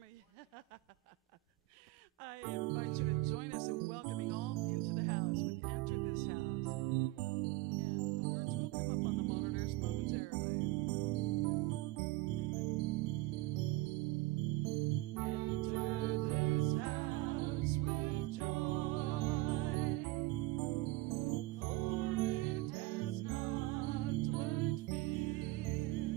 me? I invite you to join us in welcoming all into the house with Enter This House. And the words will come up on the monitors momentarily. Enter this house with joy, for it has not learned fear,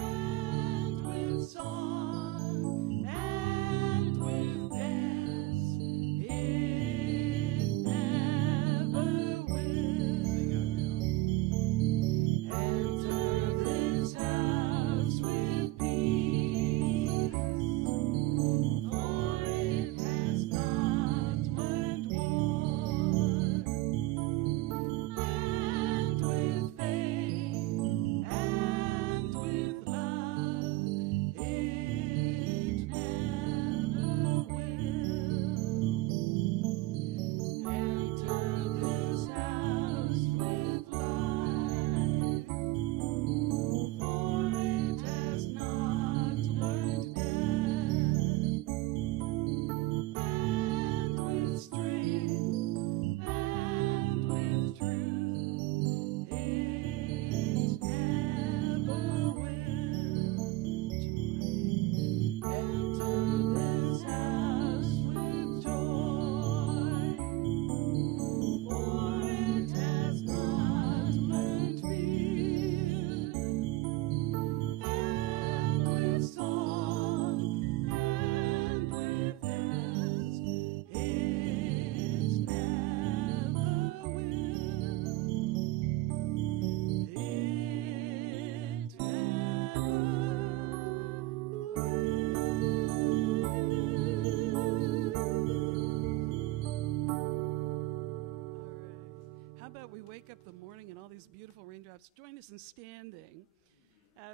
and with song and with dance it never will. Enter this house with peace, for it has not learned war, and with faith and with love it never will. Enter this house with light, for it has not learned death, and with strength and with truth it never will. Enter this house with joy, for it has not learned fear, and with song and with dance it never will. It All right. How about we wake up the morning and all these beautiful raindrops? Join us in standing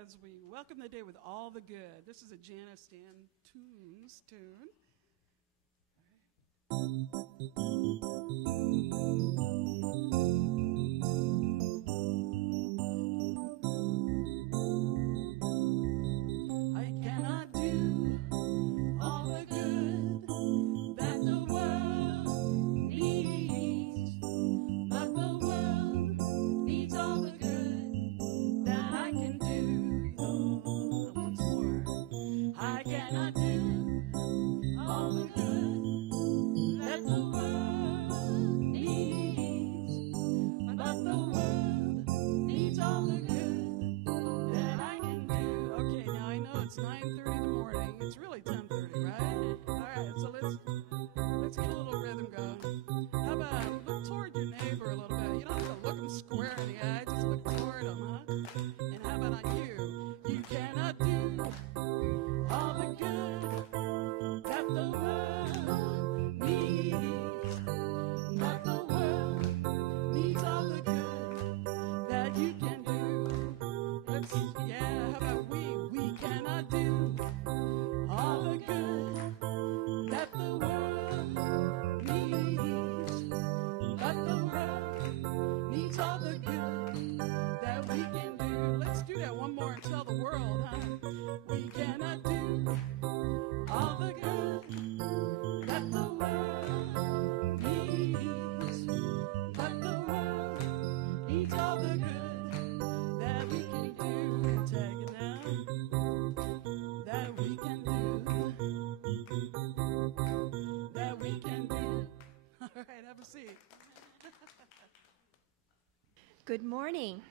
as we welcome the day with all the good. This is a Janice Stan Tunes tune. I cannot do all the good that the world needs, but the world needs all the good that I can do. Once more. I cannot do all the good that the world needs, but the world needs all the good that I can do. Okay, now I know it's 9:30 in the morning. It's really 10:30, right? All right, so let's get a little rhythm going. How about look toward your neighbor a little bit? You don't have to look them square in the eye. Just look toward them, huh? And how about on you? You cannot do all the good that the world needs, but the world needs all the good that you can do. How about we cannot do all the good that the world needs, but the world needs all the good that we can do. Let's do that one more and tell the world, huh? We cannot do all the good that the world needs, but the world needs all the good that we can do. Tag it now. That we can do. That we can do. All right, have a seat. Good morning.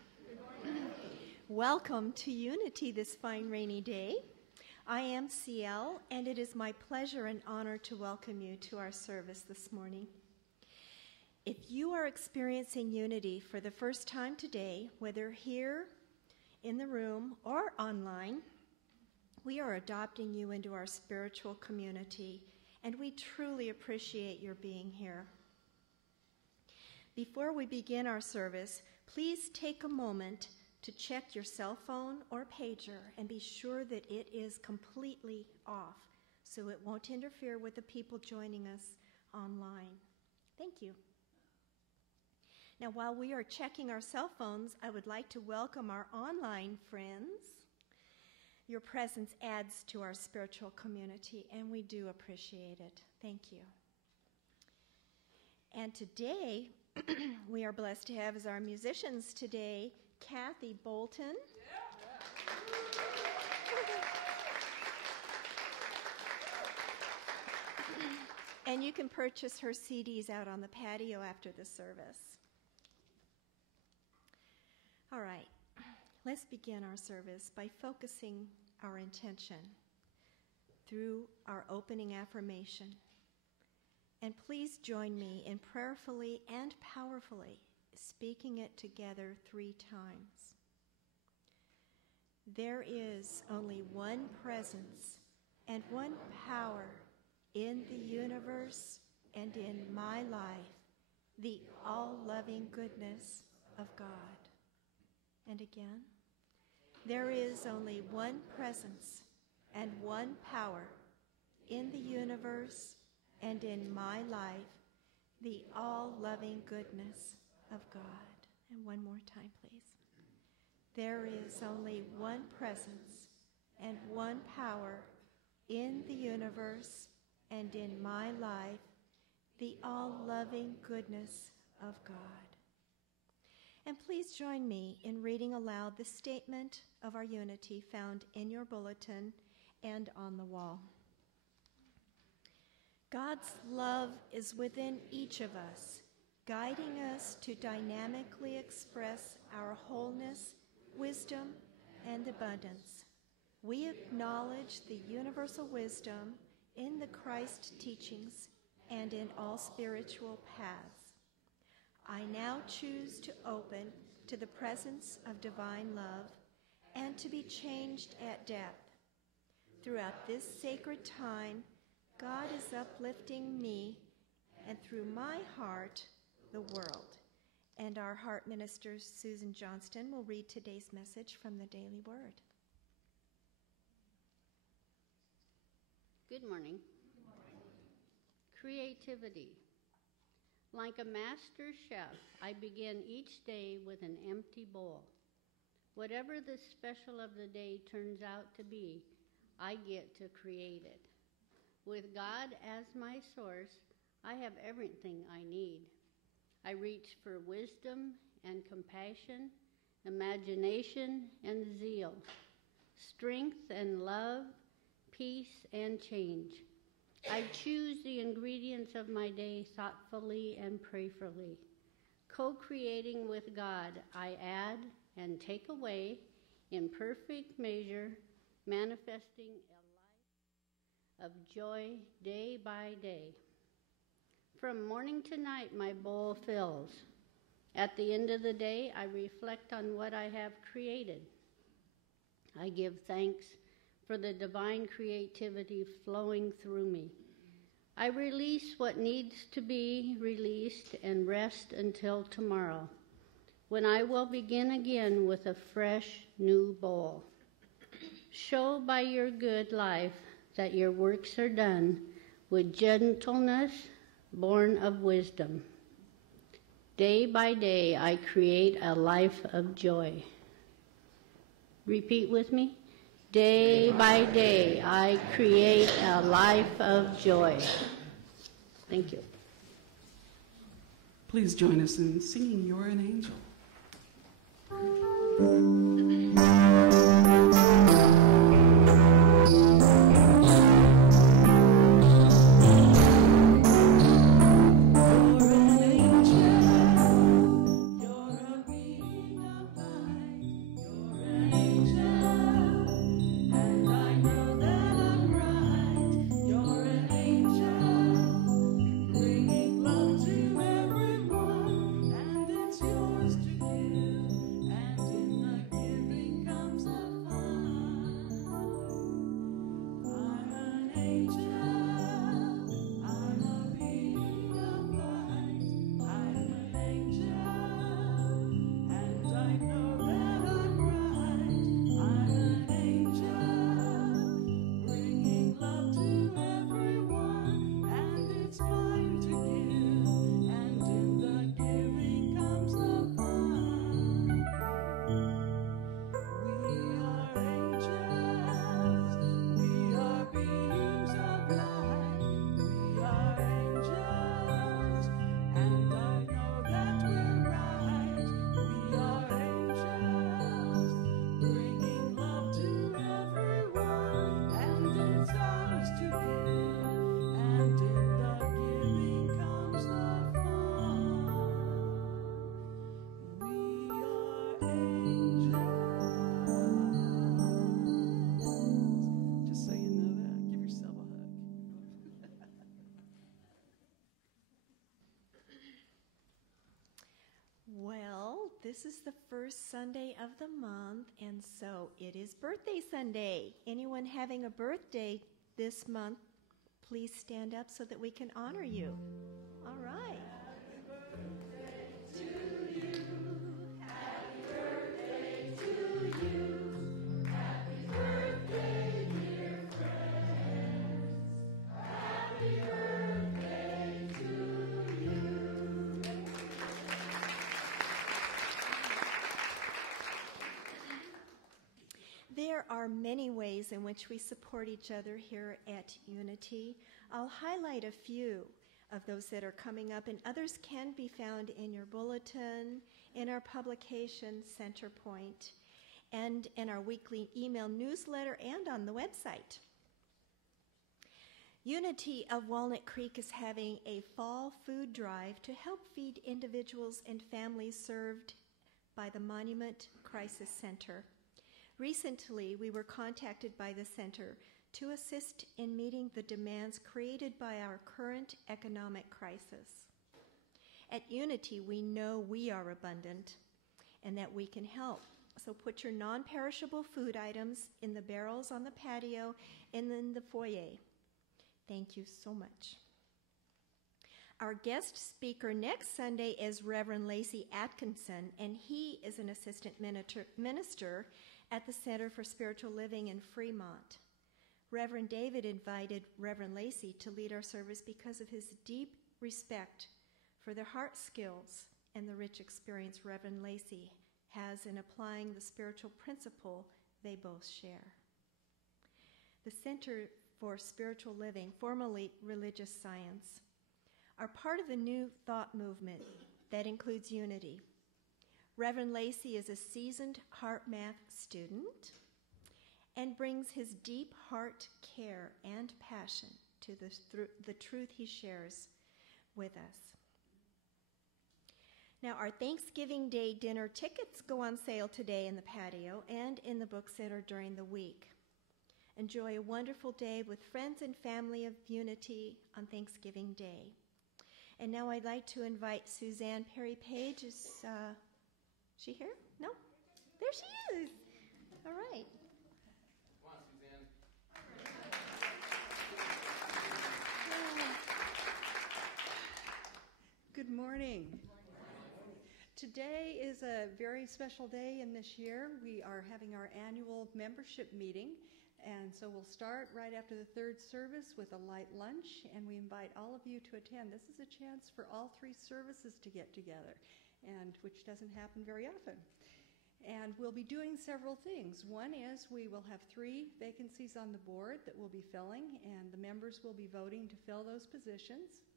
Welcome to Unity this fine rainy day. I am CL, and it is my pleasure and honor to welcome you to our service this morning. If you are experiencing Unity for the first time today, whether here in the room or online, we are adopting you into our spiritual community, and we truly appreciate your being here. Before we begin our service, please take a moment to check your cell phone or pager and be sure that it is completely off so it won't interfere with the people joining us online. Thank you. Now, while we are checking our cell phones, I would like to welcome our online friends. Your presence adds to our spiritual community, and we do appreciate it. Thank you. And today, we are blessed to have as our musicians today, Kathy Bolton. And you can purchase her CDs out on the patio after the service. All right, let's begin our service by focusing our intention through our opening affirmation. And please join me in prayerfully and powerfully speaking it together 3 times. There is only one presence and one power in the universe and in my life, the all-loving goodness of God. And again, there is only one presence and one power in the universe and in my life, the all-loving goodness of God. And one more time, please. There is only one presence and one power in the universe and in my life, the all-loving goodness of God. And please join me in reading aloud the statement of our unity found in your bulletin and on the wall. God's love is within each of us, guiding us to dynamically express our wholeness, wisdom, and abundance. We acknowledge the universal wisdom in the Christ teachings and in all spiritual paths. I now choose to open to the presence of divine love and to be changed at depth. Throughout this sacred time, God is uplifting me and through my heart, the world. And our heart minister, Susan Johnston, will read today's message from the Daily Word. Good morning. Creativity. Like a master chef, I begin each day with an empty bowl. Whatever the special of the day turns out to be, I get to create it. With God as my source, I have everything I need. I reach for wisdom and compassion, imagination and zeal, strength and love, peace and change. I choose the ingredients of my day thoughtfully and prayerfully. Co-creating with God, I add and take away in perfect measure, manifesting a life of joy day by day. From morning to night, my bowl fills. At the end of the day, I reflect on what I have created. I give thanks for the divine creativity flowing through me. I release what needs to be released and rest until tomorrow, when I will begin again with a fresh new bowl. Show by your good life that your works are done with gentleness born of wisdom. Day by day, I create a life of joy. Repeat with me. Day by day, I create a life of joy. Thank you. Please join us in singing You're an Angel. Yours to give, and in the gift this is the first Sunday of the month, and so it is Birthday Sunday. Anyone having a birthday this month, please stand up so that we can honor you. All right. There are many ways in which we support each other here at Unity. I'll highlight a few of those that are coming up, and others can be found in your bulletin, in our publication Centerpoint, and in our weekly email newsletter and on the website. Unity of Walnut Creek is having a fall food drive to help feed individuals and families served by the Monument Crisis Center. Recently, we were contacted by the center to assist in meeting the demands created by our current economic crisis. At Unity, we know we are abundant and that we can help. So put your non-perishable food items in the barrels on the patio and in the foyer. Thank you so much. Our guest speaker next Sunday is Reverend Lacey Atkinson, and he is an assistant minister at the Center for Spiritual Living in Fremont. Reverend David invited Reverend Lacey to lead our service because of his deep respect for the heart skills and the rich experience Reverend Lacey has in applying the spiritual principle they both share. The Center for Spiritual Living, formerly Religious Science, are part of a new thought movement that includes unity. Reverend Lacey is a seasoned HeartMath student and brings his deep heart care and passion to the truth he shares with us. Now, our Thanksgiving Day dinner tickets go on sale today in the patio and in the book center during the week. Enjoy a wonderful day with friends and family of Unity on Thanksgiving Day. And now I'd like to invite Suzanne Perry Page. Is she here? No? There she is. All right. Come on, Suzanne. Good morning. Today is a very special day in this year. We are having our annual membership meeting, and so we'll start right after the third service with a light lunch, and we invite all of you to attend. This is a chance for all three services to get together, and which doesn't happen very often. And we'll be doing several things. One is we will have 3 vacancies on the board that we'll be filling, and the members will be voting to fill those positions.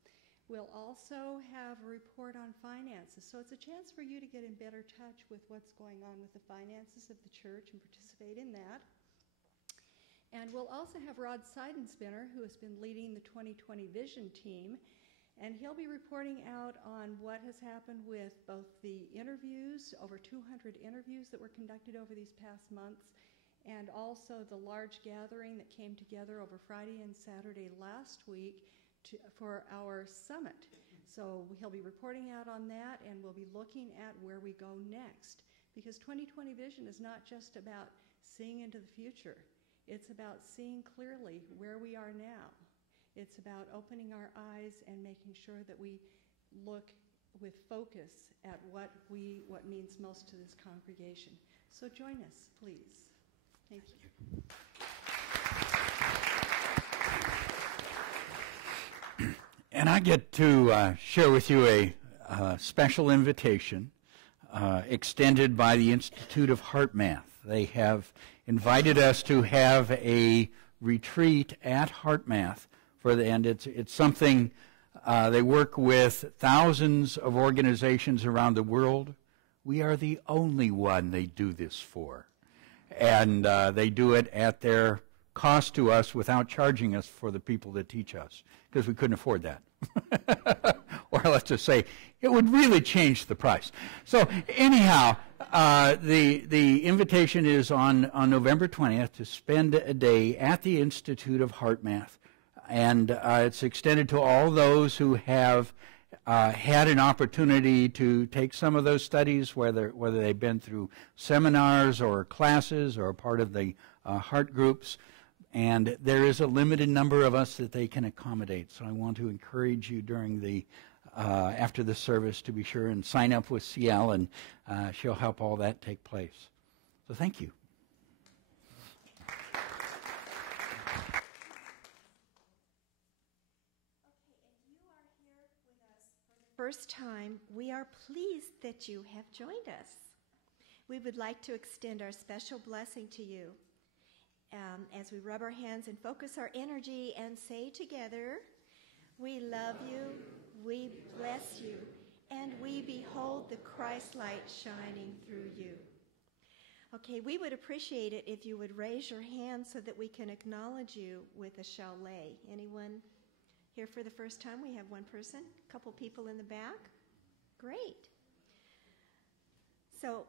We'll also have a report on finances, so it's a chance for you to get in better touch with what's going on with the finances of the church and participate in that. And we'll also have Rod Seidenspinner, who has been leading the 2020 Vision team, and he'll be reporting out on what has happened with both the interviews, over 200 interviews that were conducted over these past months, and also the large gathering that came together over Friday and Saturday last week for our summit. So he'll be reporting out on that, and we'll be looking at where we go next. Because 2020 Vision is not just about seeing into the future. It's about seeing clearly where we are now. It's about opening our eyes and making sure that we look with focus at what means most to this congregation. So join us, please. Thank you. And I get to share with you a special invitation extended by the Institute of HeartMath. They have invited us to have a retreat at HeartMath and it's something they work with thousands of organizations around the world. We are the only one they do this for, and they do it at their cost to us without charging us for the people that teach us, because we couldn't afford that. Or let's just say it would really change the price. So anyhow, the invitation is on November 20th to spend a day at the Institute of HeartMath, and it's extended to all those who have had an opportunity to take some of those studies, whether they've been through seminars or classes or part of the heart groups, and there is a limited number of us that they can accommodate. So I want to encourage you during the after the service to be sure and sign up with CL, and she'll help all that take place. So thank you. First time, we are pleased that you have joined us. We would like to extend our special blessing to you as we rub our hands and focus our energy and say together, we love you, we bless you, and we behold the Christ light shining through you. Okay, we would appreciate it if you would raise your hand so that we can acknowledge you with a chalet. Anyone here for the first time? We have one person, a couple people in the back. Great. So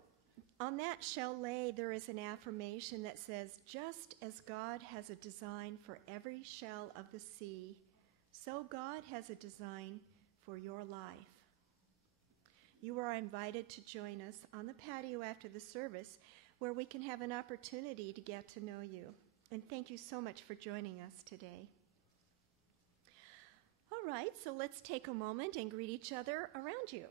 on that chalet, there is an affirmation that says, just as God has a design for every shell of the sea, so God has a design for your life. You are invited to join us on the patio after the service, where we can have an opportunity to get to know you. And thank you so much for joining us today. All right, so let's take a moment and greet each other around you.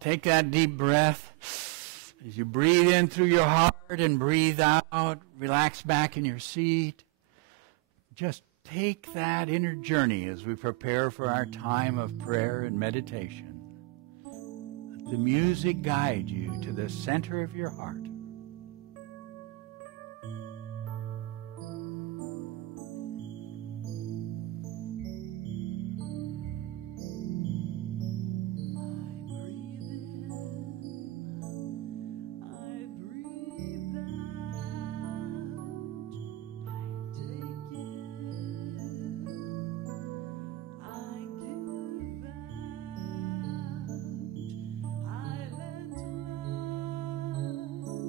Take that deep breath. As you breathe in through your heart and breathe out, relax back in your seat. Just take that inner journey as we prepare for our time of prayer and meditation. Let the music guide you to the center of your heart. I let love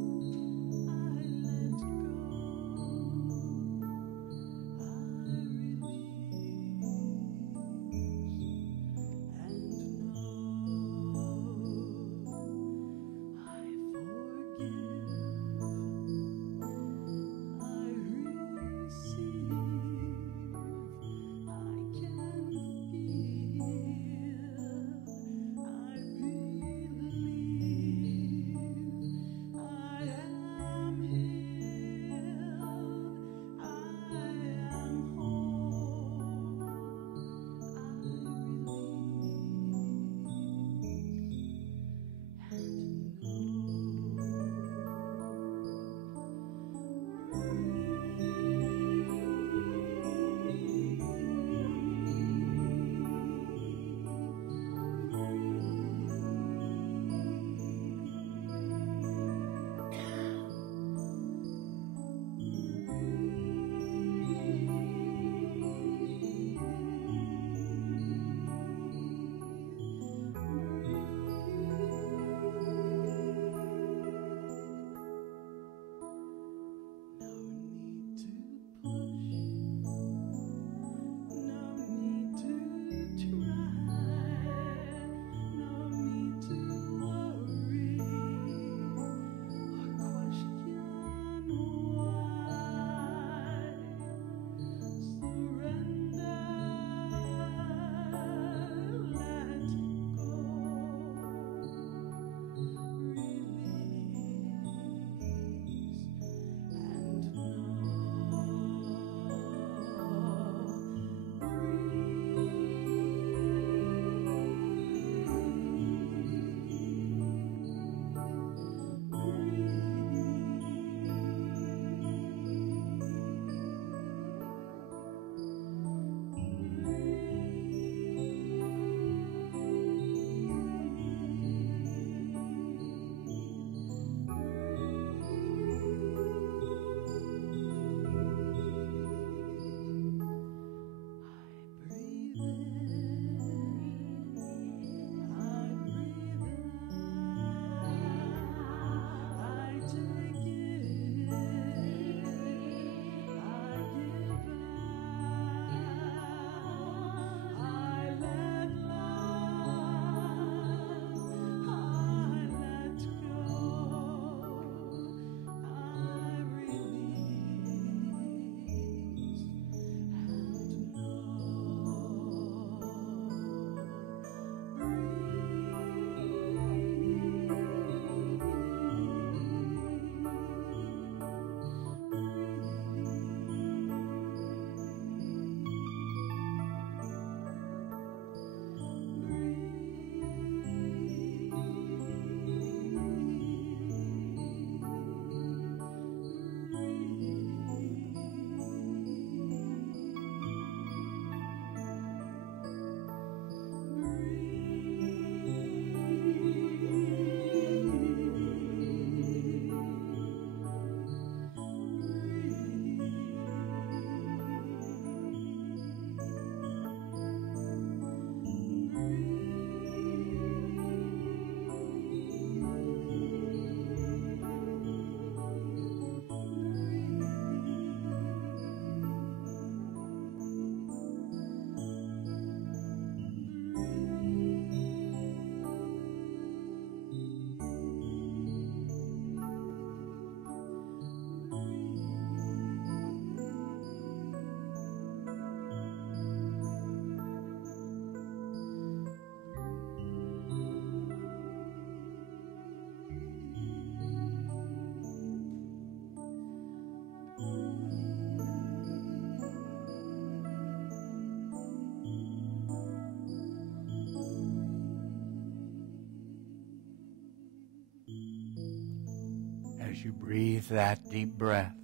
as you breathe that deep breath,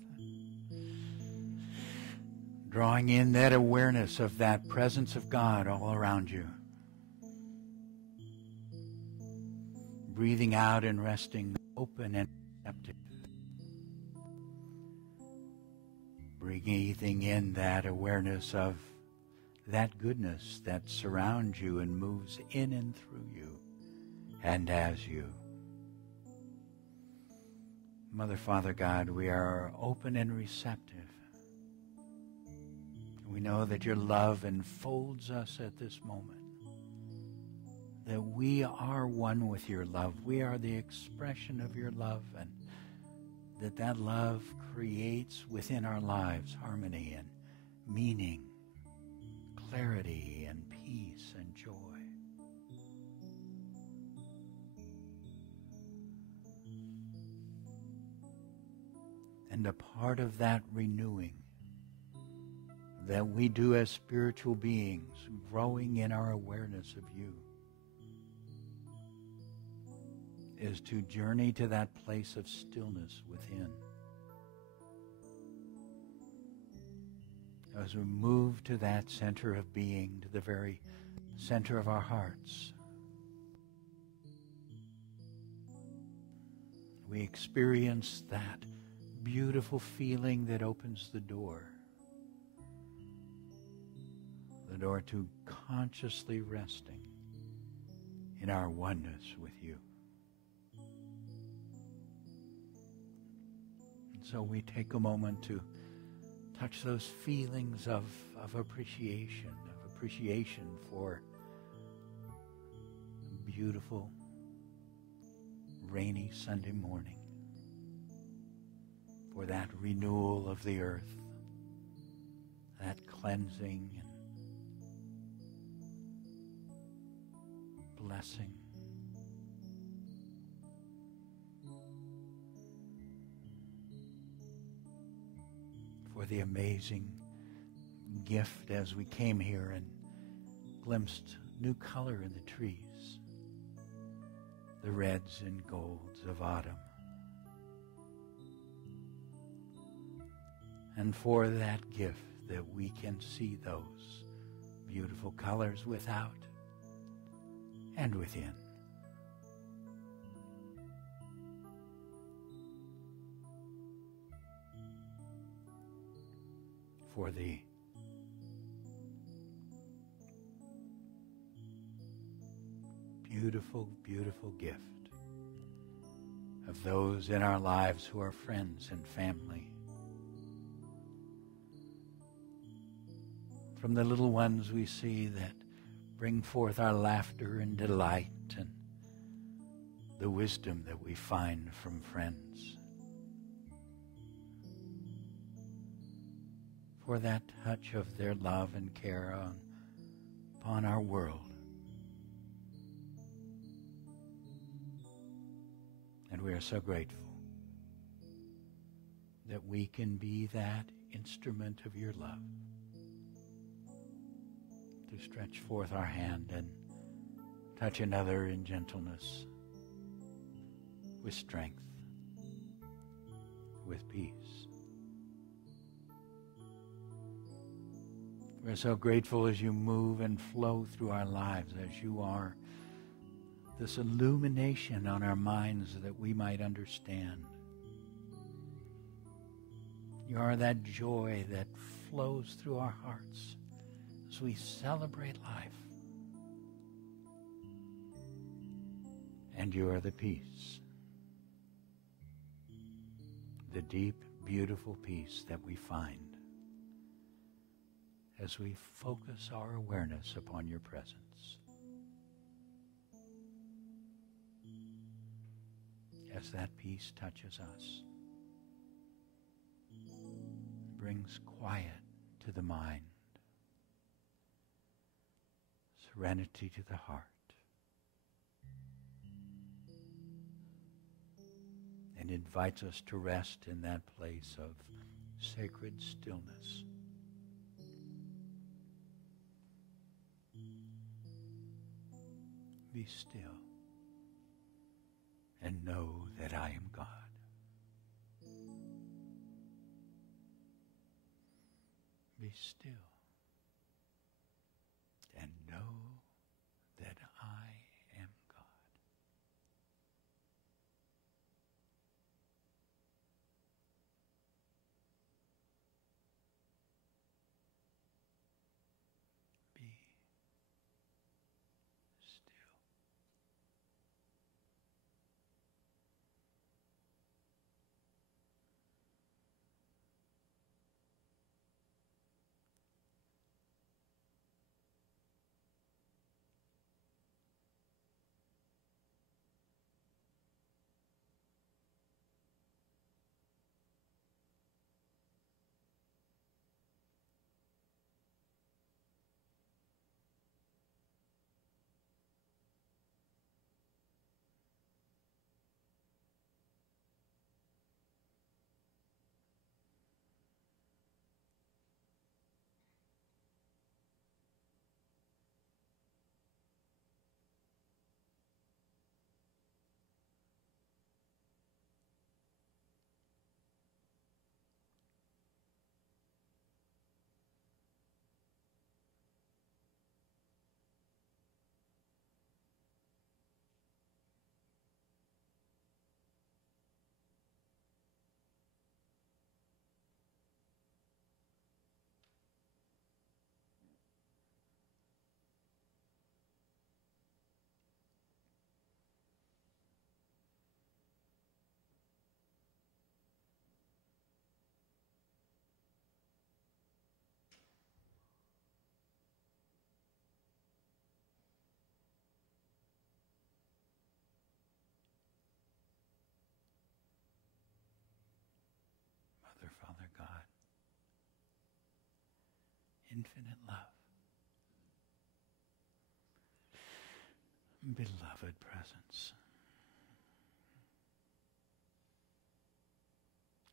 drawing in that awareness of that presence of God all around you. Breathing out and resting open and receptive. Breathing in that awareness of that goodness that surrounds you and moves in and through you and as you. Mother, Father, God, we are open and receptive. We know that your love enfolds us at this moment, that we are one with your love. We are the expression of your love, and that love creates within our lives harmony and meaning, clarity and peace and joy. And a part of that renewing that we do as spiritual beings, growing in our awareness of you, is to journey to that place of stillness within. As we move to that center of being, to the very center of our hearts, we experience that beautiful feeling that opens the door to consciously resting in our oneness with you. And so we take a moment to touch those feelings of appreciation for a beautiful, rainy Sunday morning, for that renewal of the earth, that cleansing and blessing. For the amazing gift as we came here and glimpsed new color in the trees, the reds and golds of autumn. And for that gift that we can see those beautiful colors without and within. For the beautiful, beautiful gift of those in our lives who are friends and family. From the little ones we see that bring forth our laughter and delight and the wisdom that we find from friends. For that touch of their love and care upon our world. And we are so grateful that we can be that instrument of your love, to stretch forth our hand and touch another in gentleness, with strength, with peace. We're so grateful as you move and flow through our lives, as you are this illumination on our minds that we might understand. You are that joy that flows through our hearts as we celebrate life. And you are the peace, the deep, beautiful peace that we find as we focus our awareness upon your presence. As that peace touches us, brings quiet to the mind, serenity to the heart, and invites us to rest in that place of sacred stillness. Be still and know that I am God. still and know that I am God. Be still. Mother, Father, God, infinite love, beloved presence.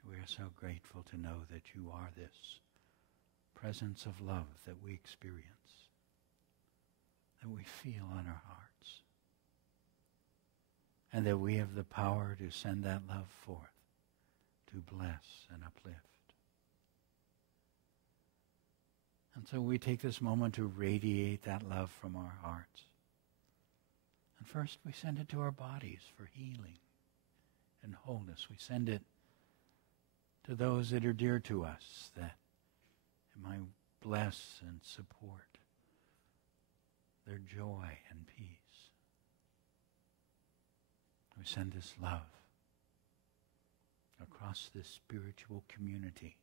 We are so grateful to know that you are this presence of love that we experience, that we feel on our hearts, and that we have the power to send that love forth to bless and uplift. And so we take this moment to radiate that love from our hearts. And first we send it to our bodies for healing and wholeness. We send it to those that are dear to us, that it might bless and support their joy and peace. We send this love across this spiritual community,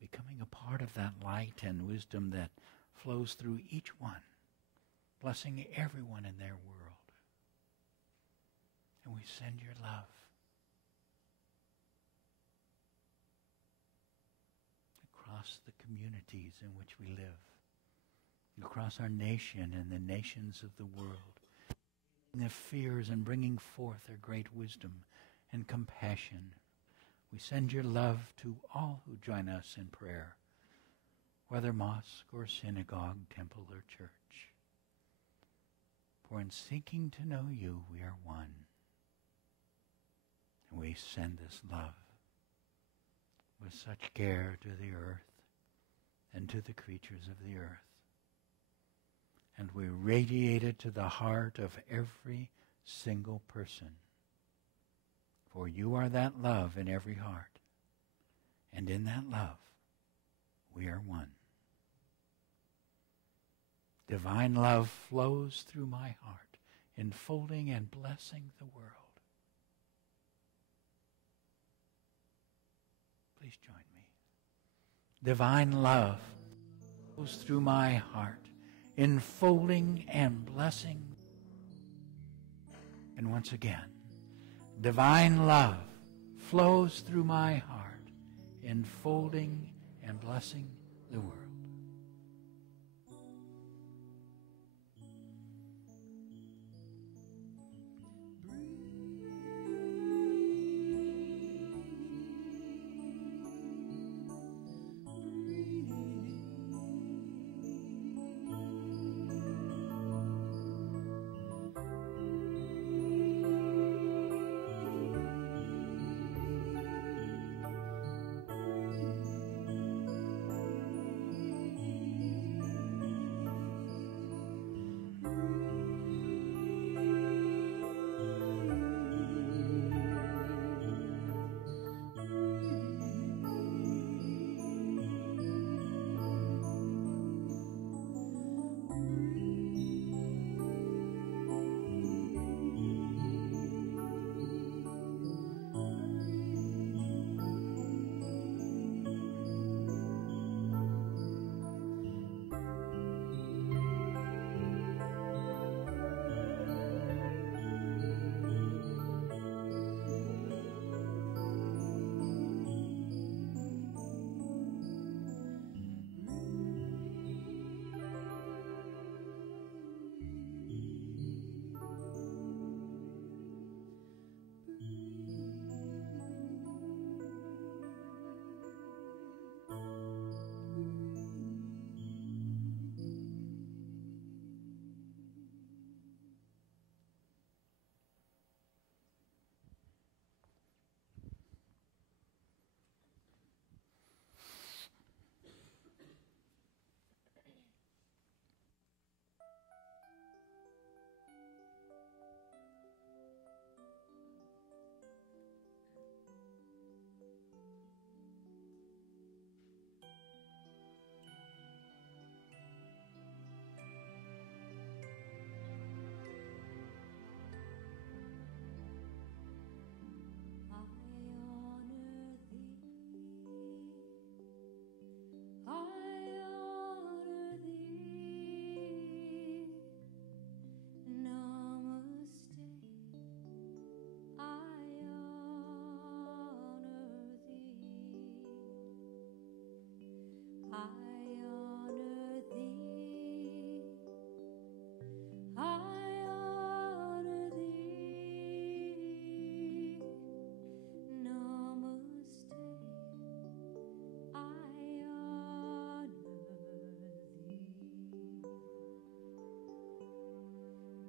becoming a part of that light and wisdom that flows through each one, blessing everyone in their world. And we send your love across the communities in which we live, across our nation and the nations of the world, their fears and bringing forth their great wisdom and compassion. We send your love to all who join us in prayer, whether mosque or synagogue, temple or church. For in seeking to know you, we are one. And we send this love with such care to the earth and to the creatures of the earth. And we radiate it to the heart of every single person. For you are that love in every heart. And in that love, we are one. Divine love flows through my heart, enfolding and blessing the world. Please join me. Divine love flows through my heart, enfolding and blessing. And once again, divine love flows through my heart, enfolding and blessing the world.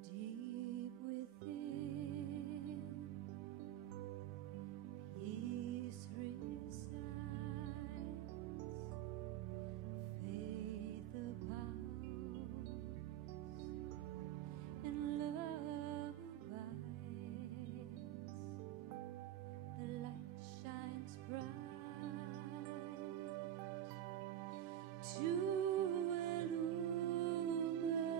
Deep within, peace resides, faith abounds, and love abides. The light shines bright to illumine love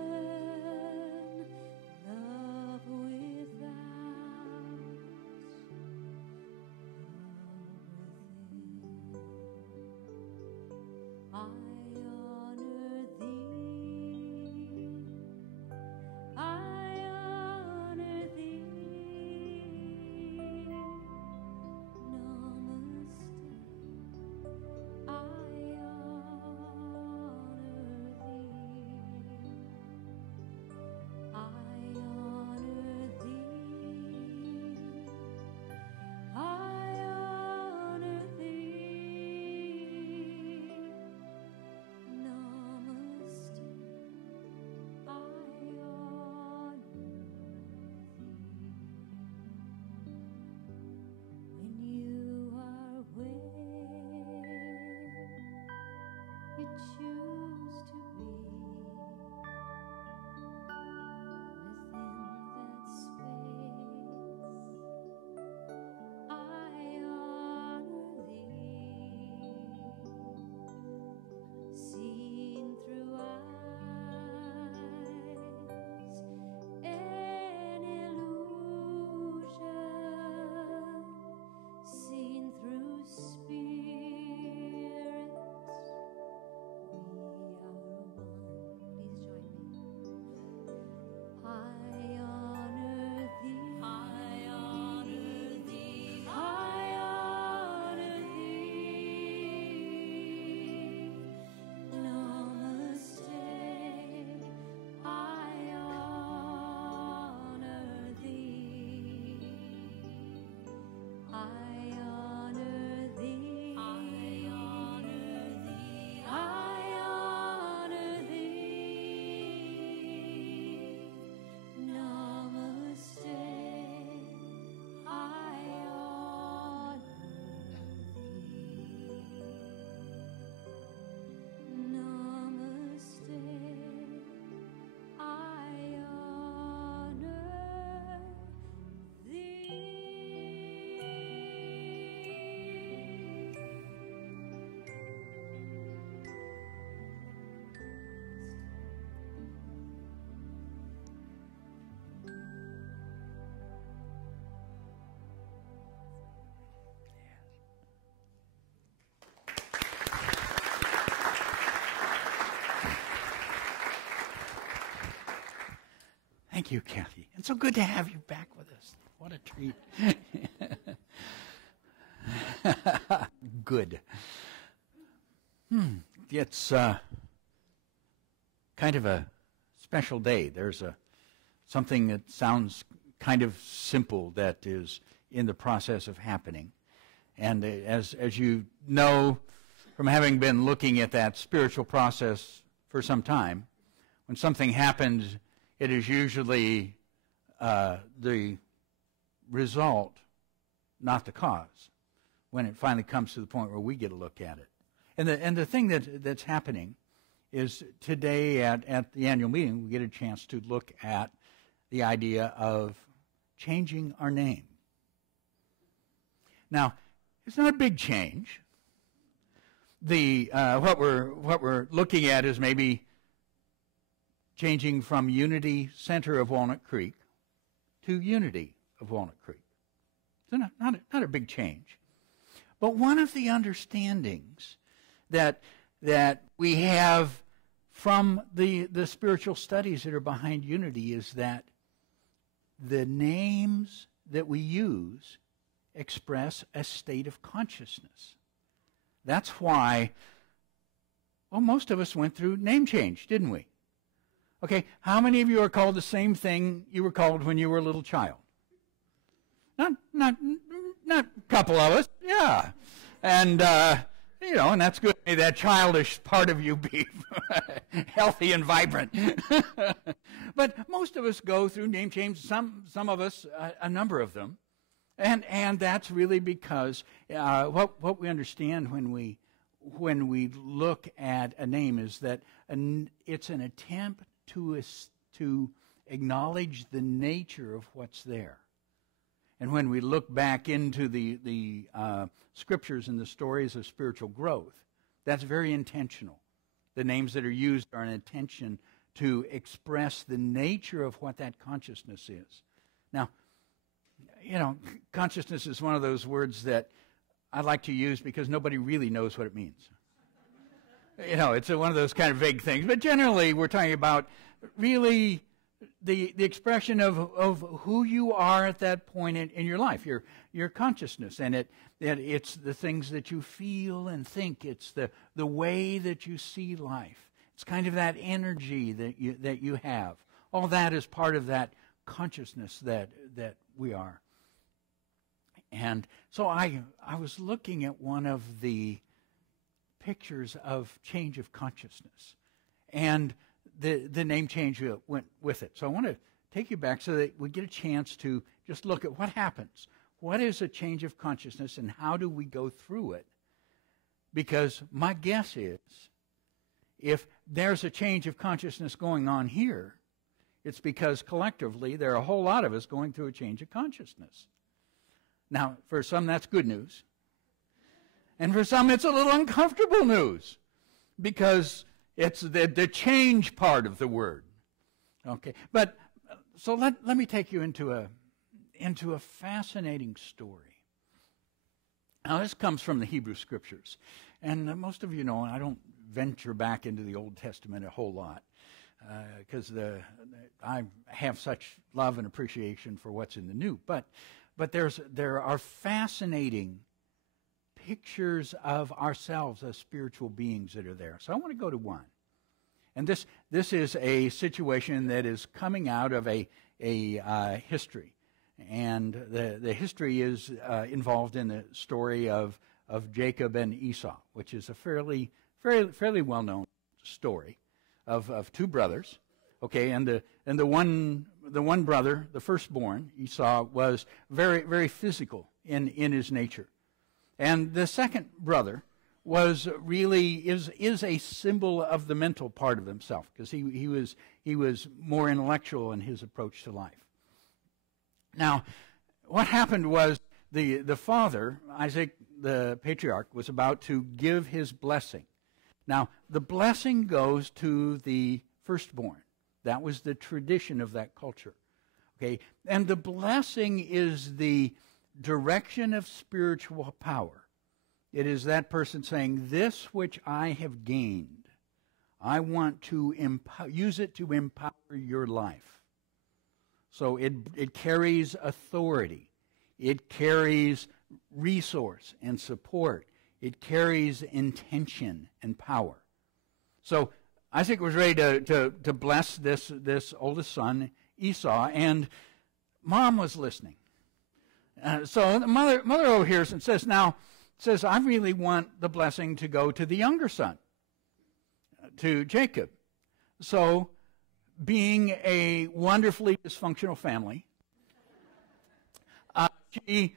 without, love within. I honor thee. Namaste. I Thank you, Kathy. It's so good to have you back with us. What a treat. Good. It's kind of a special day. There's something that sounds kind of simple that is in the process of happening. And as you know from having been looking at that spiritual process for some time, when something happens, it is usually the result, not the cause, when it finally comes to the point where we get a look at it. And the thing that's happening is today at the annual meeting, we get a chance to look at the idea of changing our name. Now, it's not a big change. What we're looking at is maybe changing from Unity Center of Walnut Creek to Unity of Walnut Creek. So not a big change. But one of the understandings that we have from the spiritual studies that are behind Unity is that the names that we use express a state of consciousness. That's why, well, most of us went through name change, didn't we? Okay, how many of you are called the same thing you were called when you were a little child? Not a couple of us, yeah. And and that's good. May that childish part of you be healthy and vibrant. But most of us go through name changes, some of us, a number of them. And that's really because what we understand when we look at a name is that it's an attempt to acknowledge the nature of what's there. And when we look back into the scriptures and the stories of spiritual growth, that's very intentional. The names that are used are an intention to express the nature of what that consciousness is. Now, consciousness is one of those words that I like to use because nobody really knows what it means. It's one of those kind of vague things. But generally, we're talking about really the expression of who you are at that point in your life, your consciousness, and it's the things that you feel and think. It's the way that you see life. It's kind of that energy that you have. All that is part of that consciousness that we are. And so I was looking at one of the pictures of change of consciousness, and the name change went with it. So I want to take you back so that we get a chance to just look at what happens. What is a change of consciousness, and how do we go through it? Because my guess is, if there's a change of consciousness going on here, it's because collectively there are a whole lot of us going through a change of consciousness. Now, for some, that's good news. And for some, it's a little uncomfortable news, because it's the change part of the word. Okay, but so let me take you into a fascinating story. Now, this comes from the Hebrew Scriptures, and most of you know, I don't venture back into the Old Testament a whole lot, because I have such love and appreciation for what's in the New. But there are fascinating pictures of ourselves as spiritual beings that are there. So I want to go to one. And this is a situation that is coming out of a history. And the history is involved in the story of Jacob and Esau, which is a fairly well-known story of two brothers. Okay, and the one brother, the firstborn, Esau, was very, very physical in his nature. And the second brother was really is a symbol of the mental part of himself, because he was more intellectual in his approach to life. Now, what happened was the father, Isaac, the patriarch, was about to give his blessing. Now, the blessing goes to the firstborn. That was the tradition of that culture. Okay, and the blessing is the direction of spiritual power. It is that person saying, this which I have gained, I want to use it to empower your life. So it carries authority. It carries resource and support. It carries intention and power. So Isaac was ready to bless this oldest son, Esau, and mom was listening. So the mother overhears and says, I really want the blessing to go to the younger son, to Jacob. So, being a wonderfully dysfunctional family, she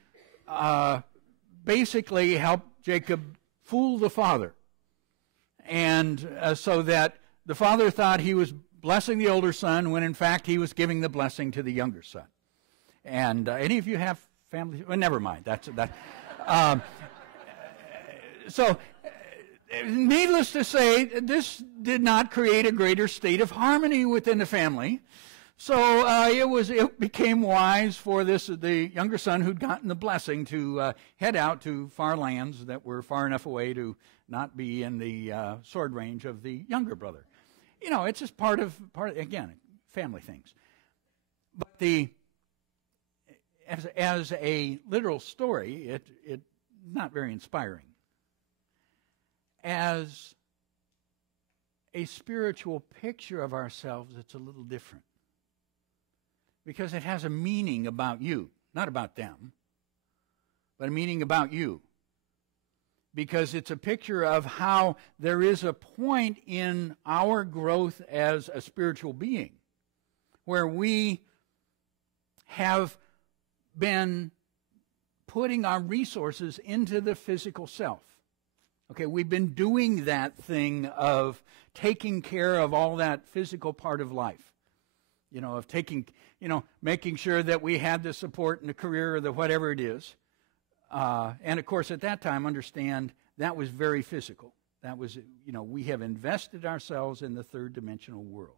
basically helped Jacob fool the father. And so that the father thought he was blessing the older son, when in fact he was giving the blessing to the younger son. And any of you have family? Well, never mind. So, needless to say, this did not create a greater state of harmony within the family. So it became wise for the younger son who'd gotten the blessing to head out to far lands that were far enough away to not be in the sword range of the younger brother. It's just part of again, family things. But as a literal story, it not very inspiring. As a spiritual picture of ourselves, it's a little different. Because it has a meaning about you, not about them, but a meaning about you. because it's a picture of how there is a point in our growth as a spiritual being where we have been putting our resources into the physical self. Okay, we've been doing that thing of taking care of all that physical part of life. Of taking, making sure that we had the support and the career or the whatever it is. And of course, at that time, understand that was very physical. That was, we have invested ourselves in the third dimensional world.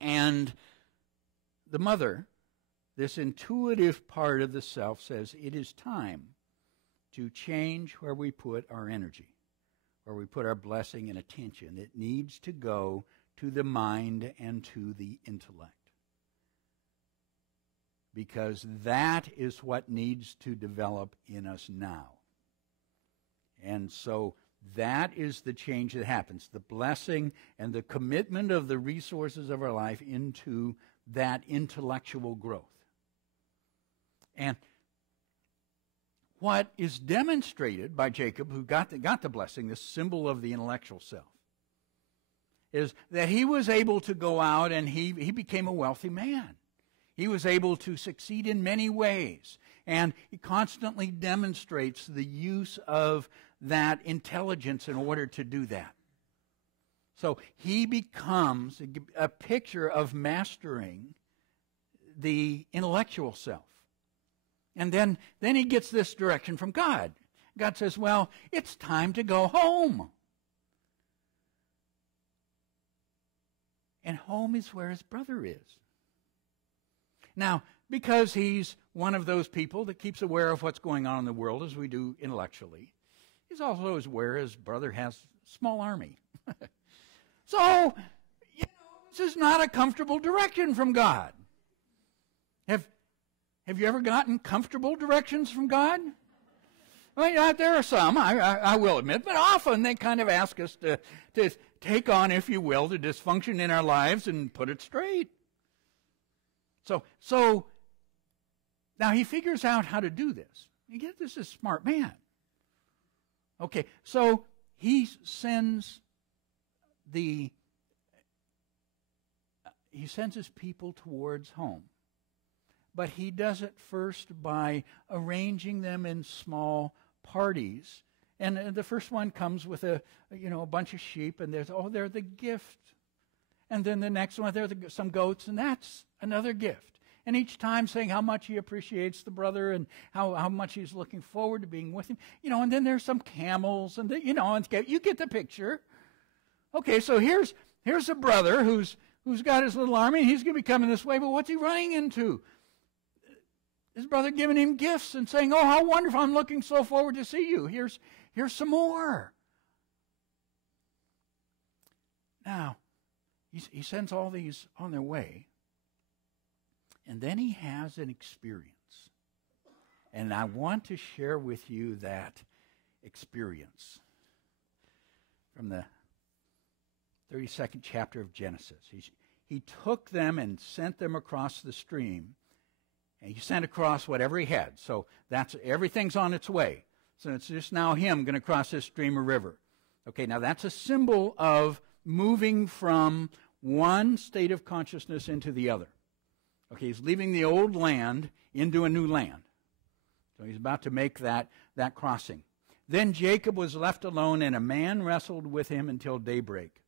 And the mother, this intuitive part of the self, says it is time to change where we put our energy, where we put our blessing and attention. It needs to go to the mind and to the intellect. Because that is what needs to develop in us now. And so that is the change that happens. The blessing and the commitment of the resources of our life into that intellectual growth. And what is demonstrated by Jacob, who got the blessing, this symbol of the intellectual self, is that he was able to go out and he became a wealthy man. He was able to succeed in many ways. And he constantly demonstrates the use of that intelligence in order to do that. So he becomes a picture of mastering the intellectual self. And then he gets this direction from God. God says, well, it's time to go home. And home is where his brother is. Now, because he's one of those people that keeps aware of what's going on in the world as we do intellectually, he's also aware his brother has a small army. So, this is not a comfortable direction from God. Have you ever gotten comfortable directions from God? There are some, I will admit, but often they kind of ask us to take on, if you will, the dysfunction in our lives and put it straight. So now he figures out how to do this. This is a smart man. Okay, so he sends his people towards home. But he does it first by arranging them in small parties. And the first one comes with a bunch of sheep, and they're the gift. And then the next one, some goats, and that's another gift. And each time saying how much he appreciates the brother and how much he's looking forward to being with him. And then there's some camels, and you get the picture. Okay, so here's a brother who's got his little army, and he's going to be coming this way, but what's he running into? His brother giving him gifts and saying, oh, how wonderful, I'm looking so forward to see you. Here's some more. Now, he sends all these on their way, and then he has an experience. And I want to share with you that experience from the 32nd chapter of Genesis. He took them and sent them across the stream. And he sent across whatever he had. So everything's on its way. So it's just now him going to cross this stream or river. Okay, now that's a symbol of moving from one state of consciousness into the other. Okay, he's leaving the old land into a new land. So he's about to make that crossing. Then Jacob was left alone, and a man wrestled with him until daybreak.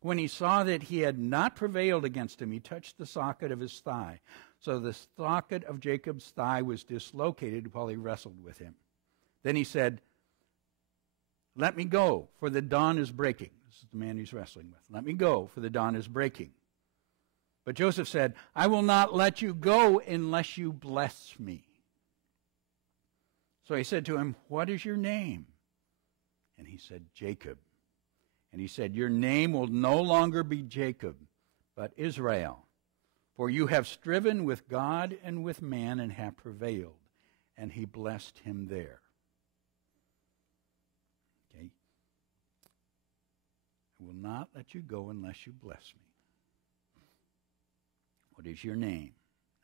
When he saw that he had not prevailed against him, he touched the socket of his thigh. So the socket of Jacob's thigh was dislocated while he wrestled with him. Then he said, let me go, for the dawn is breaking. This is the man he's wrestling with. Let me go, for the dawn is breaking. But Joseph said, I will not let you go unless you bless me. So he said to him, what is your name? And he said, Jacob. And he said, your name will no longer be Jacob, but Israel. For you have striven with God and with man and have prevailed. And he blessed him there. Okay? I will not let you go unless you bless me. What is your name?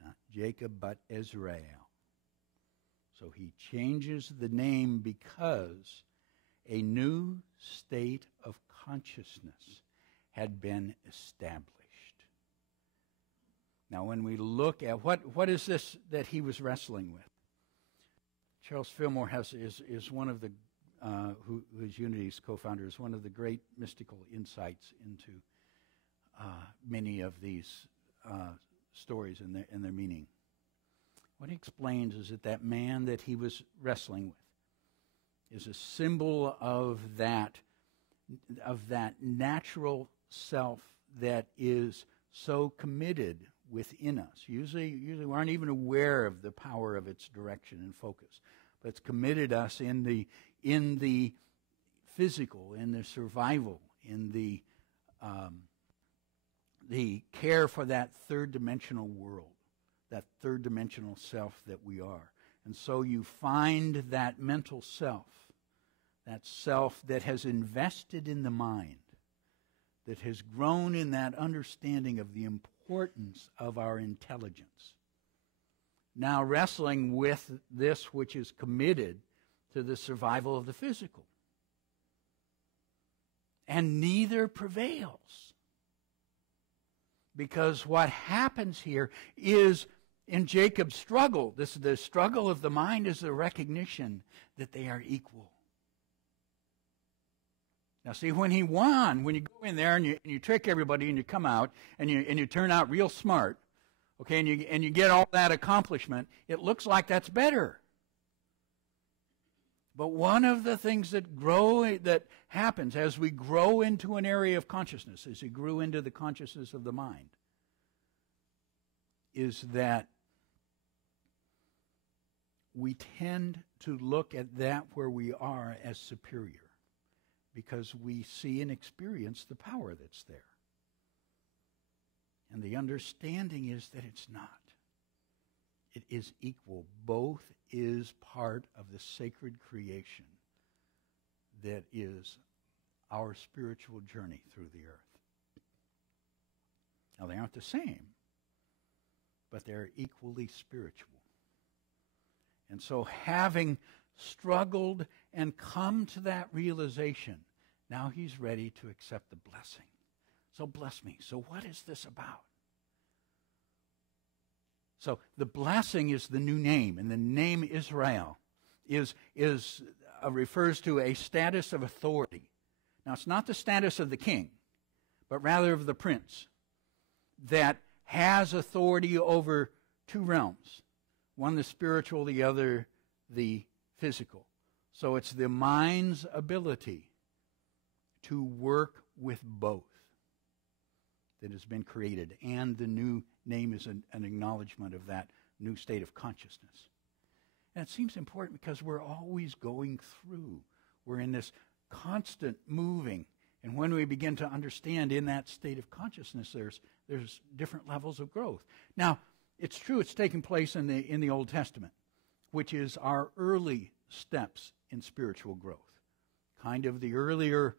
Not Jacob, but Israel. So he changes the name because a new state of consciousness had been established. Now, when we look at what is this that he was wrestling with, Charles Fillmore is one of the who is Unity's co-founder, is one of the great mystical insights into many of these stories and their meaning. What he explains is that man that he was wrestling with is a symbol of that natural self that is so committed within us. Usually we aren't even aware of the power of its direction and focus, but it's committed us in the physical, in the survival, in the care for that third-dimensional world, that third-dimensional self that we are. And so you find that mental self, that self that has invested in the mind, that has grown in that understanding of the importance of our intelligence, now wrestling with this which is committed to the survival of the physical. And neither prevails. Because what happens here is, in Jacob's struggle, the struggle of the mind is the recognition that they are equal. Now see, when he won, when you go in there and you trick everybody and you come out and you turn out real smart, okay, and you get all that accomplishment, it looks like that's better. But one of the things that happens as we grow into an area of consciousness, as we grew into the consciousness of the mind, is that we tend to look at that where we are as superior, because we see and experience the power that's there. And the understanding is that it's not. It is equal. Both is part of the sacred creation that is our spiritual journey through the earth. Now, they aren't the same, but they're equally spiritual. And so, having struggled and come to that realization, now he's ready to accept the blessing. So bless me. So what is this about? So the blessing is the new name, and the name Israel refers to a status of authority. Now, it's not the status of the king, but rather of the prince that has authority over two realms, one the spiritual, the other the physical. So it's the mind's ability to work with both that has been created, and the new name is an acknowledgement of that new state of consciousness. And it seems important because we're always going through. We're in this constant moving. And when we begin to understand in that state of consciousness, there's different levels of growth. Now, it's true it's taking place in the Old Testament, which is our early steps in spiritual growth. Kind of the earlier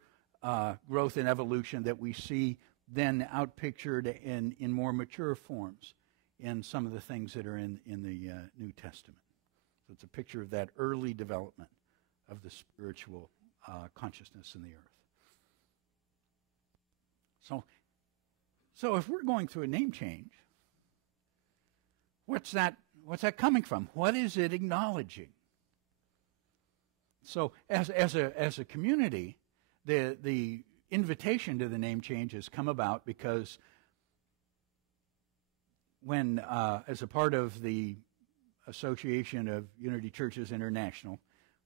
growth and evolution that we see then outpictured in more mature forms in some of the things that are in the New Testament. So it's a picture of that early development of the spiritual consciousness in the earth. So if we're going through a name change, what's that coming from? What is it acknowledging? So as a community, the invitation to the name change has come about because when, as a part of the Association of Unity Churches International,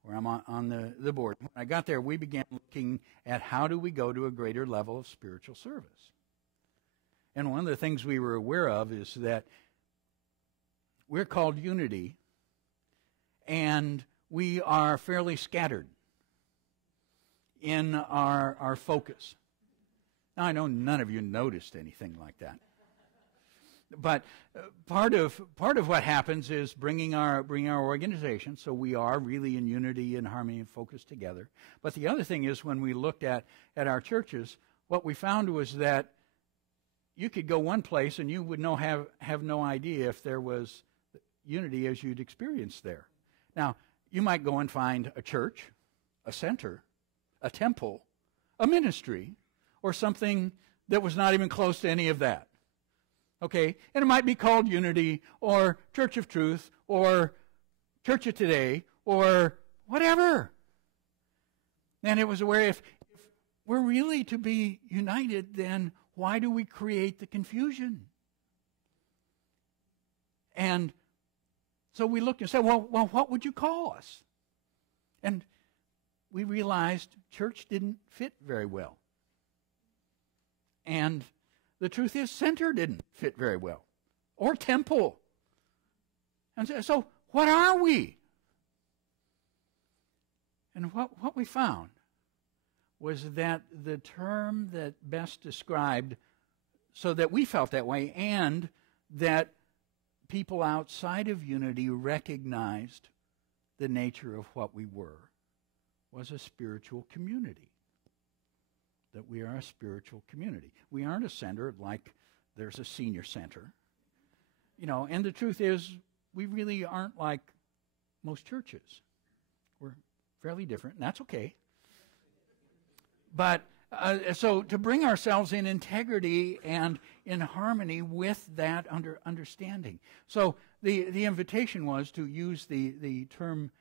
where I'm on the board, when I got there, we began looking at how do we go to a greater level of spiritual service. And one of the things we were aware of is that we're called Unity, and we are fairly scattered in our focus. Now, I know none of you noticed anything like that. But part of what happens is bringing our organization, so we are really in unity and harmony and focus together. But the other thing is, when we looked at our churches, what we found was that you could go one place and you would have no idea if there was unity as you'd experienced there. Now, you might go and find a church, a center, a temple, a ministry, or something that was not even close to any of that. Okay? And it might be called Unity, or Church of Truth, or Church of Today, or whatever. And it was where if we're really to be united, then why do we create the confusion? And so we looked and said, well, what would you call us? And we realized church didn't fit very well. And the truth is, center didn't fit very well, or temple. And so what are we? And what we found was that the term that best described, so that we felt that way, and that people outside of Unity recognized the nature of what we were, was a spiritual community. That we are a spiritual community. We aren't a center like there's a senior center. And the truth is, we really aren't like most churches. We're fairly different, and that's okay. But so to bring ourselves in integrity and in harmony with that understanding. So the invitation was to use the term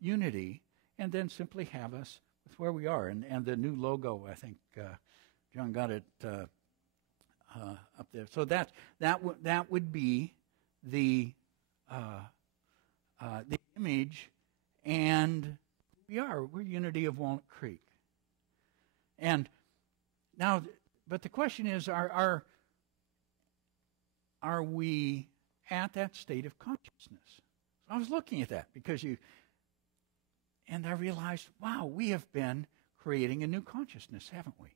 unity, and then simply have us with where we are. And the new logo, I think John got it up there. So that would be the image, and we're Unity of Walnut Creek. And now, but the question is, are we at that state of consciousness? So I was looking at that and I realized, wow, we have been creating a new consciousness, haven't we?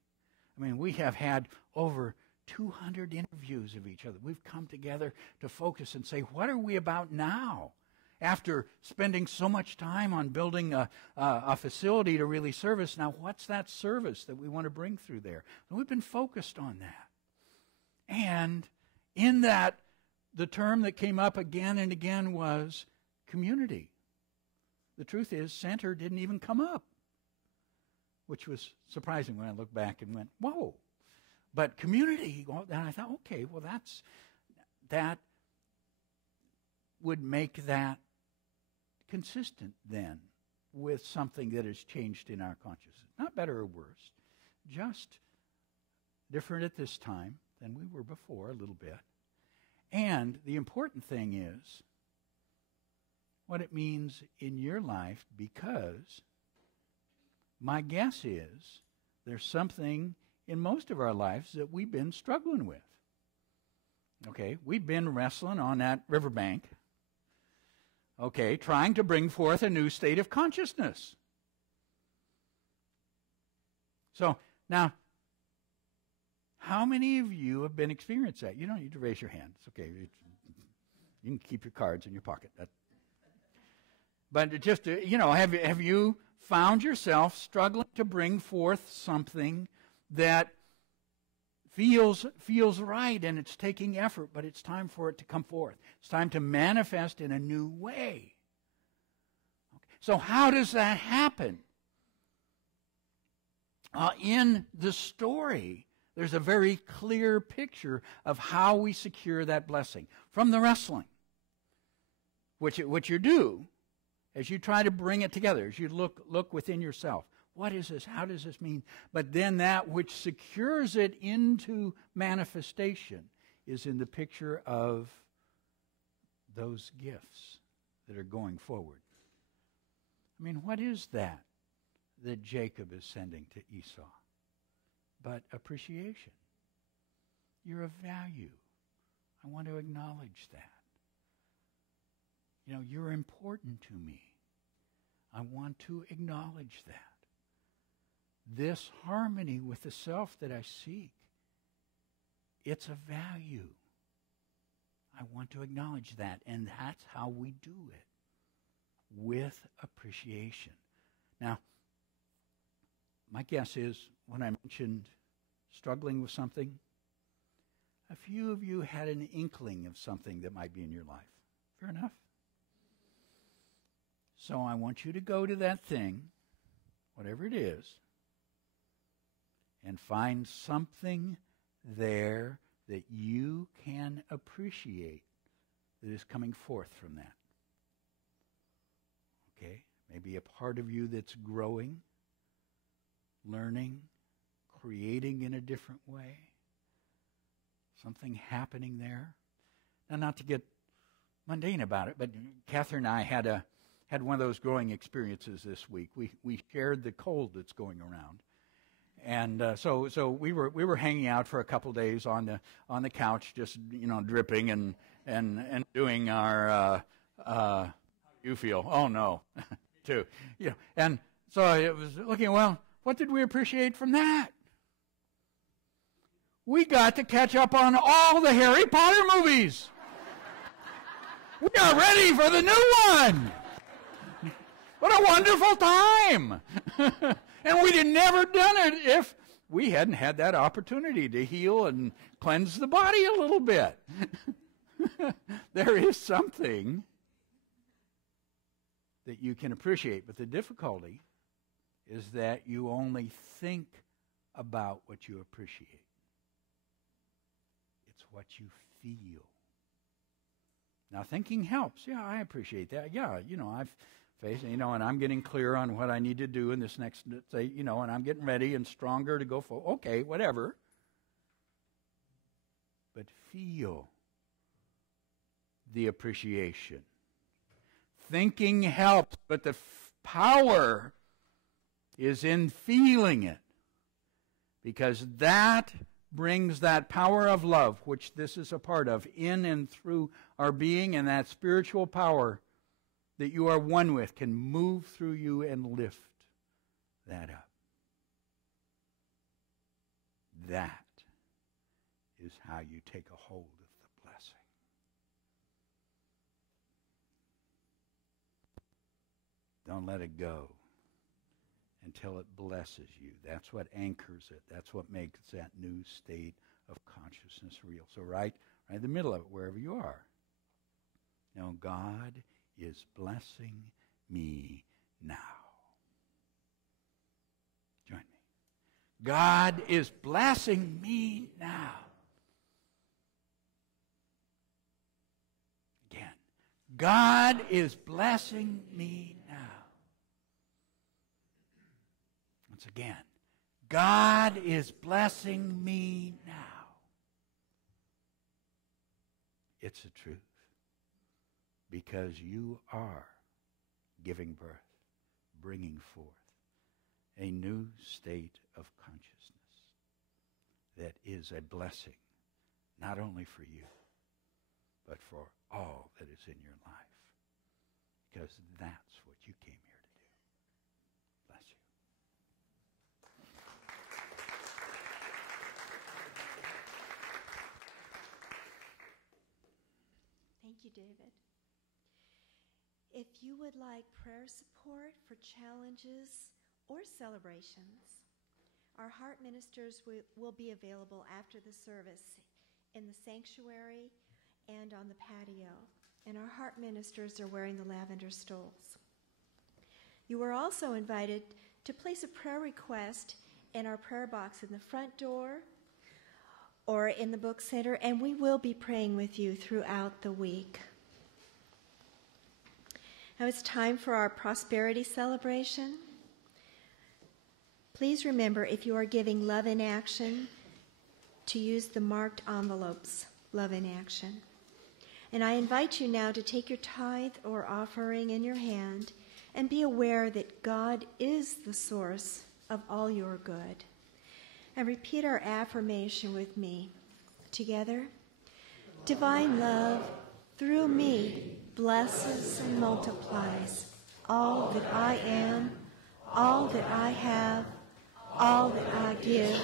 I mean, we have had over 200 interviews of each other. We've come together to focus and say, what are we about now? After spending so much time on building a facility to really service, now what's that service that we want to bring through there? And we've been focused on that. And in that, the term that came up again and again was community. The truth is, center didn't even come up, which was surprising when I looked back and went, whoa. But community, and I thought, okay, well, that would make that consistent then with something that has changed in our consciousness. Not better or worse, just different at this time than we were before a little bit. And the important thing is what it means in your life, because my guess is there's something in most of our lives that we've been struggling with. Okay, we've been wrestling on that riverbank, okay, trying to bring forth a new state of consciousness. So, now, how many of you have been experiencing that? You don't need to raise your hand. It's okay. You can keep your cards in your pocket. But just, have you found yourself struggling to bring forth something that feels right, and it's taking effort, but it's time for it to come forth. It's time to manifest in a new way. Okay. So how does that happen? In the story, there's a very clear picture of how we secure that blessing. From the wrestling, which you do, as you try to bring it together, as you look within yourself. What is this? How does this mean? But then that which secures it into manifestation is in the picture of those gifts that are going forward. I mean, what is that Jacob is sending to Esau? But appreciation. You're of value. I want to acknowledge that. You're important to me. I want to acknowledge that. This harmony with the self that I seek, it's a value. I want to acknowledge that, and that's how we do it, with appreciation. Now, my guess is when I mentioned struggling with something, a few of you had an inkling of something that might be in your life. Fair enough? So I want you to go to that thing, whatever it is, and find something there that you can appreciate that is coming forth from that. Okay? Maybe a part of you that's growing, learning, creating in a different way. Something happening there. Now, not to get mundane about it, but Catherine and I had one of those growing experiences this week. We shared the cold that's going around. And so we were hanging out for a couple days on the couch, just dripping and doing our how do you feel? Oh no, too. And so I was looking. Well, what did we appreciate from that? We got to catch up on all the Harry Potter movies. We are ready for the new one. What a wonderful time. And we'd have never done it if we hadn't had that opportunity to heal and cleanse the body a little bit. There is something that you can appreciate, but the difficulty is that you only think about what you appreciate. It's what you feel. Now, thinking helps. Yeah, I appreciate that. Yeah, I've faced, and I'm getting clear on what I need to do in this next, and I'm getting ready and stronger to go for, okay, whatever. But feel the appreciation. Thinking helps, but the power is in feeling it. Because that brings that power of love, which this is a part of, in and through our being, and that spiritual power that you are one with can move through you and lift that up. That is how you take a hold of the blessing. Don't let it go until it blesses you. That's what anchors it. That's what makes that new state of consciousness real. So right in the middle of it, wherever you are. Now, God is blessing me now. Join me. God is blessing me now. Again. God is blessing me now. Once again. God is blessing me now. It's the truth. Because you are giving birth, bringing forth a new state of consciousness that is a blessing, not only for you, but for all that is in your life. Because that's what you came here to do. Bless you. Thank you, David. If you would like prayer support for challenges or celebrations, our heart ministers will be available after the service in the sanctuary and on the patio. And our heart ministers are wearing the lavender stoles. You are also invited to place a prayer request in our prayer box in the front door or in the book center, and we will be praying with you throughout the week. Now it's time for our prosperity celebration. Please remember, if you are giving Love in Action, to use the marked envelopes, Love in Action. And I invite you now to take your tithe or offering in your hand and be aware that God is the source of all your good. And repeat our affirmation with me. Together, divine love through me blesses and multiplies all that I am, all that I have, all that I give,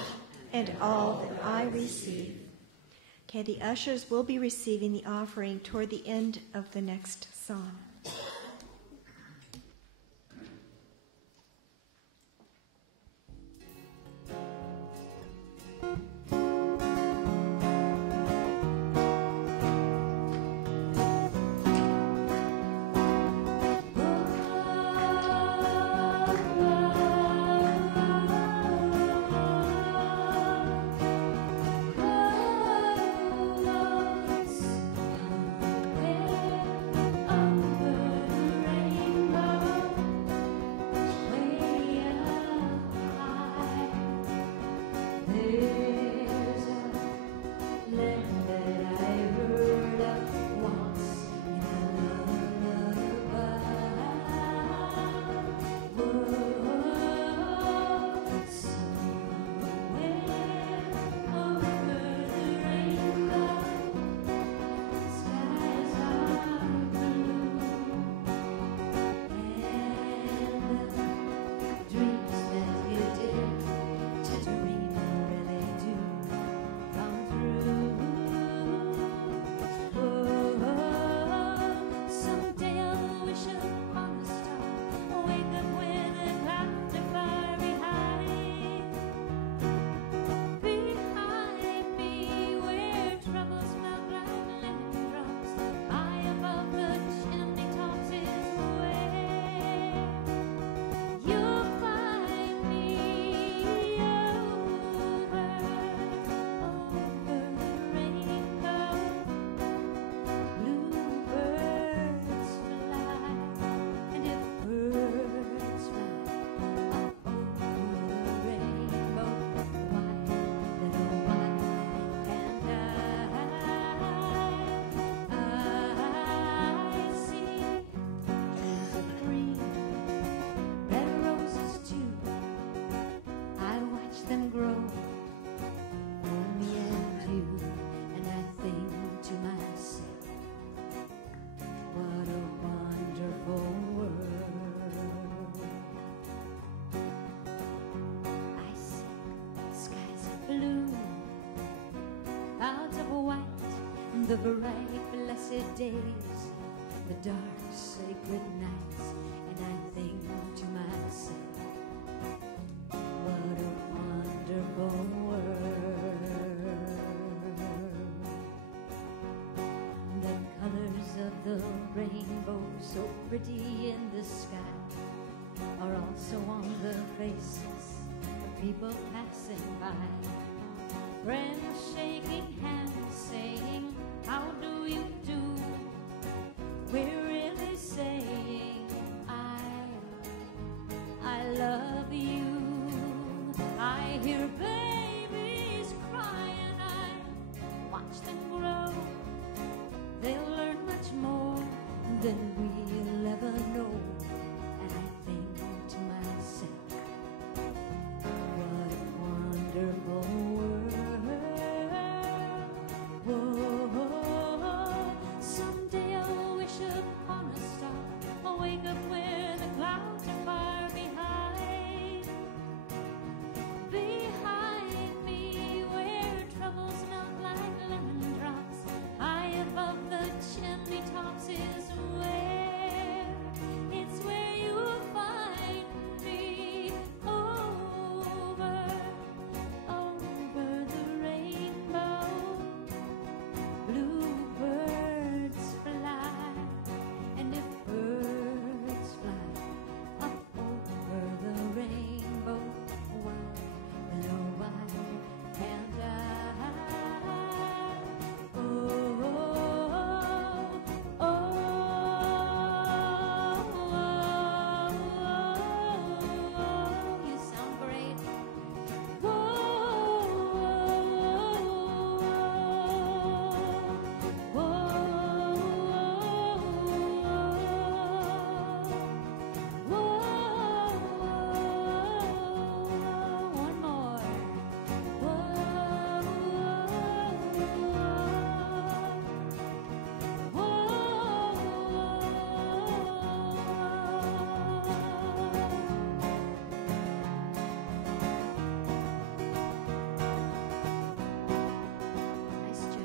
and all that I receive. Okay, the ushers will be receiving the offering toward the end of the next song. Oh the bright, blessed days, the dark, sacred nights, and I think to myself, what a wonderful world. The colors of the rainbow, so pretty in the sky, are also on the faces of people passing by. Friends shaking hands, saying, how do you do? We're really saying, I love you. I hear babies cry and I watch them grow. They'll learn much more than we'll ever know. And I think to myself, what a wonderful world. Whoa, someday I'll wish upon a star, I'll wake up where the clouds are far behind. Behind me, where troubles melt like lemon drops, high above the chimney tops is where, it's where you'll find me. Over the rainbow, bluebirds fly, and if birds fly up over the rainbow, why, then why can't I? You sound great. One more. Nice job.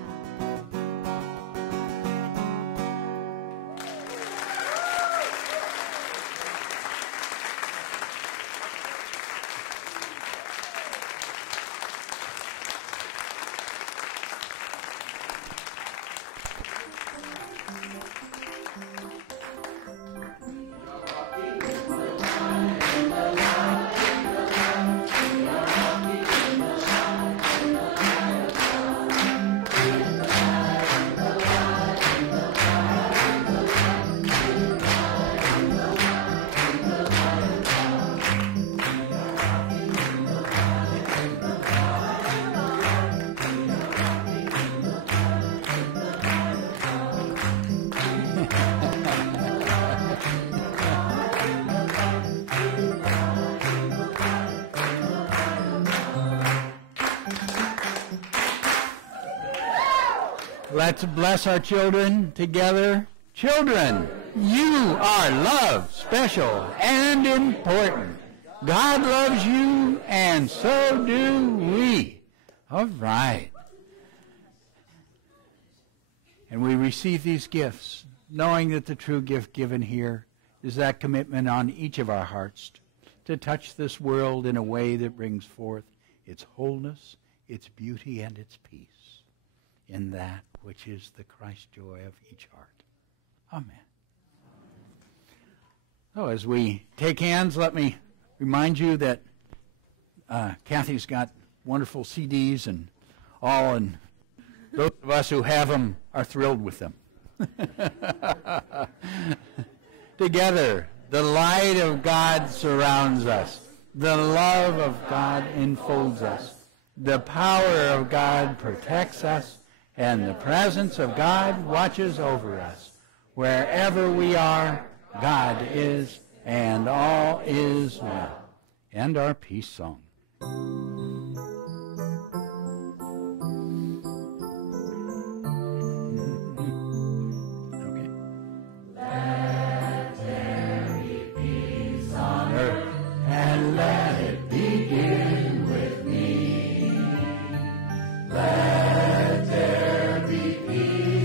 Let's bless our children together. Children, you are loved, special, and important. God loves you, and so do we. All right. And we receive these gifts, knowing that the true gift given here is that commitment on each of our hearts to touch this world in a way that brings forth its wholeness, its beauty, and its peace in that which is the Christ joy of each heart. Amen. So as we take hands, let me remind you that Kathy's got wonderful CDs and all, and those of us who have them are thrilled with them. Together, the light of God surrounds us. The love of God enfolds us. The power of God protects us. And the presence of God watches over us. Wherever we are, God is, and all is well. And our peace song. Okay. Let there be peace on earth, and let it begin with me. Let there be peace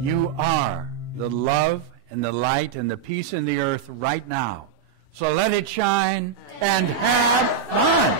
You are the love and the light and the peace in the earth right now. So let it shine and have fun.